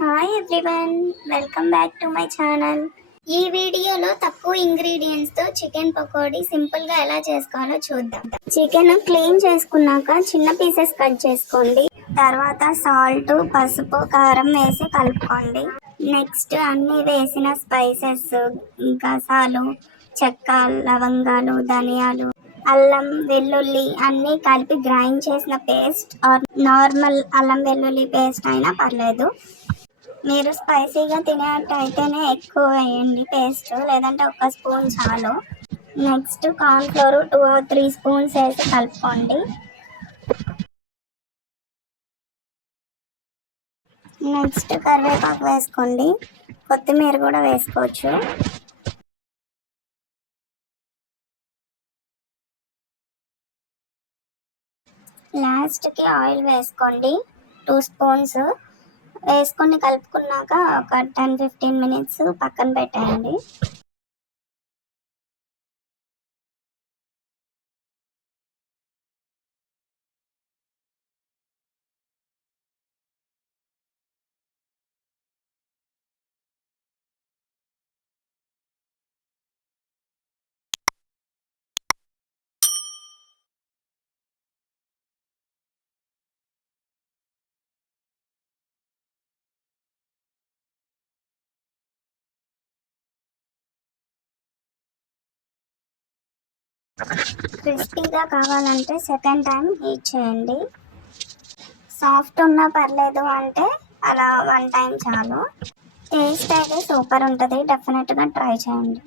Hi everyone, welcome back to my channel. ఈ వీడియోలో తక్కువ ఇంగ్రీడియంట్స్తో చికెన్ పకోడీ సింపుల్గా ఎలా చేసుకోవాలో చూద్దాం. చికెన్ క్లీన్ చేసుకున్నాక చిన్న పీసెస్ కట్ చేసుకోండి. తర్వాత సాల్ట్, పసుపు, కారం వేసి కలుపుకోండి. నెక్స్ట్ అన్నీ వేసిన స్పైసెస్, గసాలు, చెక్క, లవంగాలు, ధనియాలు, అల్లం వెల్లుల్లి అన్నీ కలిపి గ్రైండ్ చేసిన పేస్ట్ ఆర్ నార్మల్ అల్లం వెల్లుల్లి పేస్ట్ అయినా పర్లేదు. మీరు స్పైసీగా తినేటట్టు అయితేనే ఎక్కువ వేయండి పేస్ట్, లేదంటే ఒక స్పూన్ చాలు. నెక్స్ట్ కార్న్ఫ్లోర్ 2 or 3 స్పూన్స్ వేసి కలుపుకోండి. నెక్స్ట్ కరివేపాకు వేసుకోండి, కొత్తిమీర కూడా వేసుకోవచ్చు. లాస్ట్కి ఆయిల్ వేసుకోండి, 2 స్పూన్స్ వేసుకొని కలుపుకున్నాక ఒక 10-15 మినిట్స్ పక్కన పెట్టేయండి. క్రిస్పీగా కావాలంటే సెకండ్ టైం హీట్ చేయండి. సాఫ్ట్ ఉన్నా పర్లేదు అంటే అలా 1 టైం చాలు. టేస్ట్ అయితే సూపర్ ఉంటుంది, డెఫినెట్గా ట్రై చేయండి.